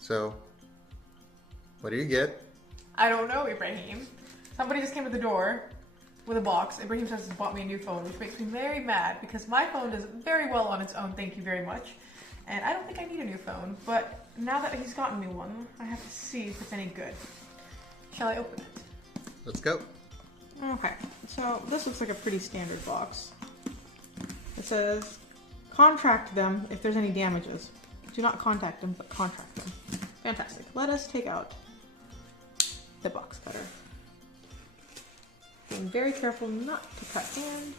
So, what do you get? I don't know, Ibrahim. Somebody just came to the door with a box. Ibrahim says he bought me a new phone, which makes me very mad because my phone does very well on its own, thank you very much. And I don't think I need a new phone, but now that he's gotten me one, I have to see if it's any good. Shall I open it? Let's go. Okay, so this looks like a pretty standard box. It says, contract them if there's any damages. Do not contact them, but contract them. Fantastic. Let us take out the box cutter. Being very careful not to cut in.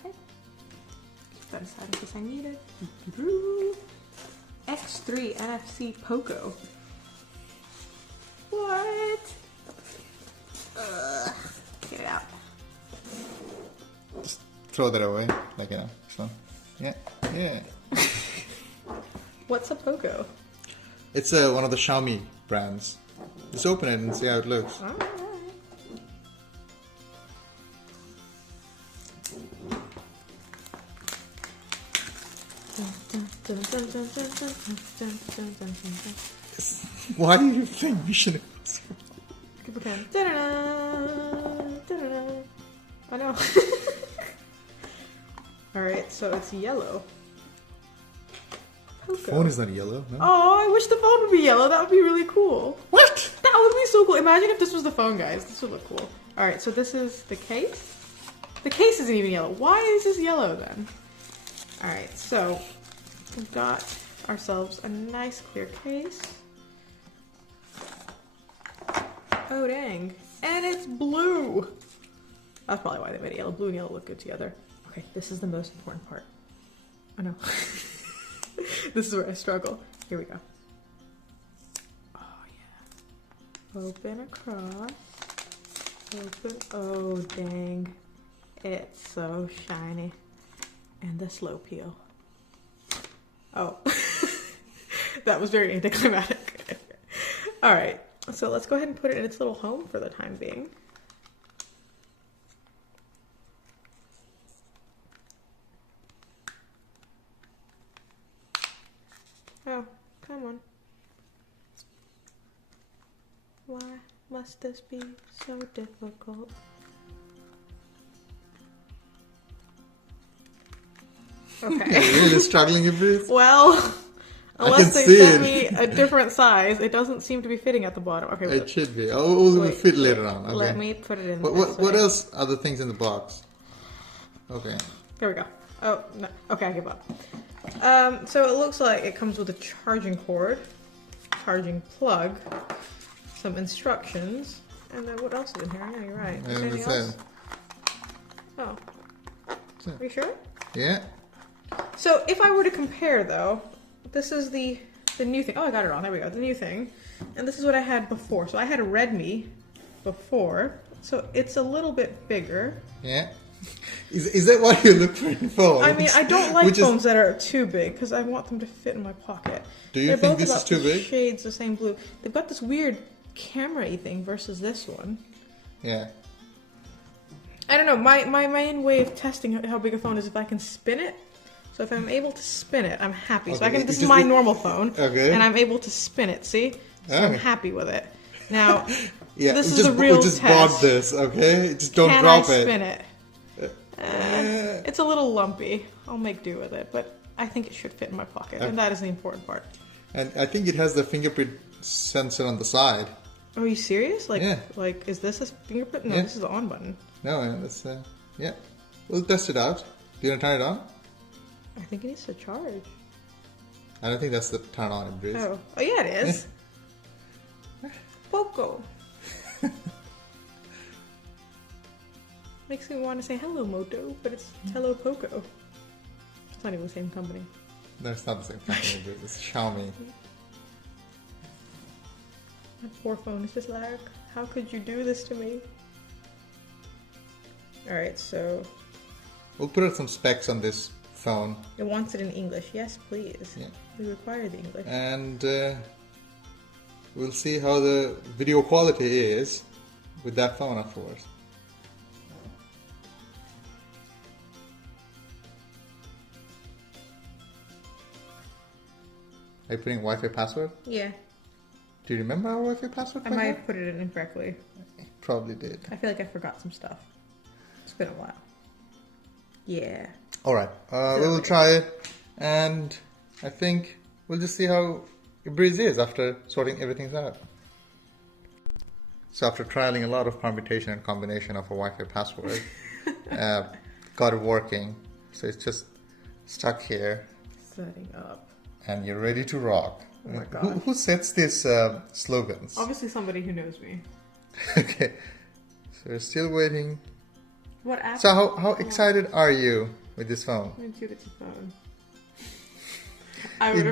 Okay. Keep that aside in case I need it. X3 NFC Poco. What? Get it out. Just throw that away, like so. Yeah. What's a Poco? It's one of the Xiaomi brands. Just open it and see how it looks. All right. Why do you think we should? People can. I know. Alright, so it's yellow. The phone is not yellow, no? Oh, I wish the phone would be yellow. That would be really cool. What? That would be so cool. Imagine if this was the phone, guys. This would look cool. Alright, so this is the case. The case isn't even yellow. Why is this yellow then? Alright, so we've got ourselves a nice clear case. Oh dang. And it's blue! That's probably why they made it yellow. Blue and yellow look good together. Okay, this is the most important part. I know. This is where I struggle. Here we go. Oh yeah. Open across. Open. Oh dang. It's so shiny. And the slow peel. Oh. That was very anticlimactic. Alright, so let's go ahead and put it in its little home for the time being. Oh, come on. Why must this be so difficult? Okay. You're really struggling, Ibreez? Well, unless they send me a different size, it doesn't seem to be fitting at the bottom. Okay, it should be. Oh, it will fit later on. Okay. Let me put it in. What else are the things in the box? Okay. Here we go. Oh, no. Okay, I give up. So it looks like it comes with a charging cord, charging plug, some instructions, and then what else is in here? Yeah, you're right. Is there anything else? Oh. Are you sure? Yeah. So if I were to compare though, this is the new thing. Oh, I got it wrong. There we go. The new thing. And this is what I had before. So I had a Redmi before. So it's a little bit bigger. Yeah. Is that what you look for in phones? I mean, I don't like phones that are too big because I want them to fit in my pocket. Do you think this is too big? Shades the same blue. They've got this weird camera-y thing versus this one. Yeah. I don't know. My main way of testing how big a phone is if I can spin it. So if I'm able to spin it, I'm happy. Okay. So I can. This is my normal phone, okay, and I'm able to spin it. See, so I'm happy with it. Now, yeah, this is the real test. We just bought this, okay? Just don't drop it. Can I spin it? It's a little lumpy. I'll make do with it, but I think it should fit in my pocket, and that is the important part. And I think it has the fingerprint sensor on the side. Are you serious? Like, yeah. Like, is this a fingerprint? No, this is the on button. No, that's yeah. We'll test it out. Do you want to turn it on? I think it needs to charge. I don't think that's the turn on, Ibreez. Oh yeah, it is. Poco. Makes me want to say hello, Moto, but it's hello, Poco. It's not even the same company. No, it's not the same company, Ibreez. It's Xiaomi. My poor phone is just like, how could you do this to me? Alright, so... We'll put out some specs on this phone. It wants it in English. Yes, please. Yeah. We require the English. And we'll see how the video quality is with that phone afterwards. Are you putting Wi-Fi password? Yeah. Do you remember our Wi-Fi password? I might have put it in incorrectly. Probably did. I feel like I forgot some stuff. It's been a while. Yeah. Alright, we will try it, and I think we'll just see how Ibreez is after sorting everything out. So after trialing a lot of permutation and combination of a Wi-Fi password, got it working. So it's just stuck here. Setting up. And you're ready to rock. Oh my God. Who sets these slogans? Obviously somebody who knows me. Okay, so we're still waiting. What app? So how excited are you with this phone? I mean, dude, it's a phone.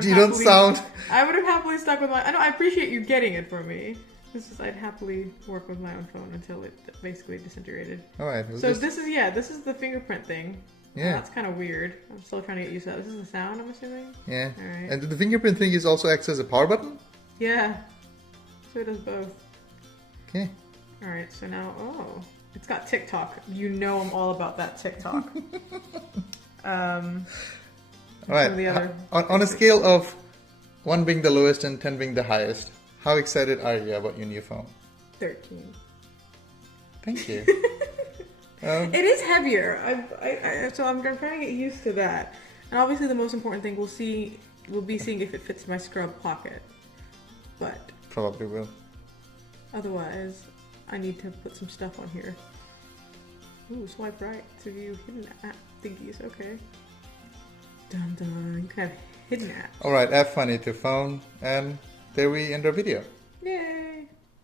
You don't sound... I would have happily stuck with my... I know, I appreciate you getting it for me. This is, I'd happily work with my own phone until it basically disintegrated. Alright. So this is the fingerprint thing. Yeah. That's kind of weird. I'm still trying to get used to that. This is the sound, I'm assuming? Yeah. Alright. And the fingerprint thing is also acts as a power button? Yeah. So it does both. Okay. Alright, so now, it's got TikTok. You know I'm all about that TikTok. Alright, on a scale of 1 being the lowest and 10 being the highest, how excited are you about your new phone? 13. Thank you. It is heavier, so I'm trying to get used to that. And obviously the most important thing we'll be seeing if it fits my scrub pocket. But Probably will. otherwise, I need to put some stuff on here. Ooh, swipe right to view hidden app thingies. Okay. Dun dun. You can have hidden apps. Alright, add funny to phone, and there we end our video. Yay!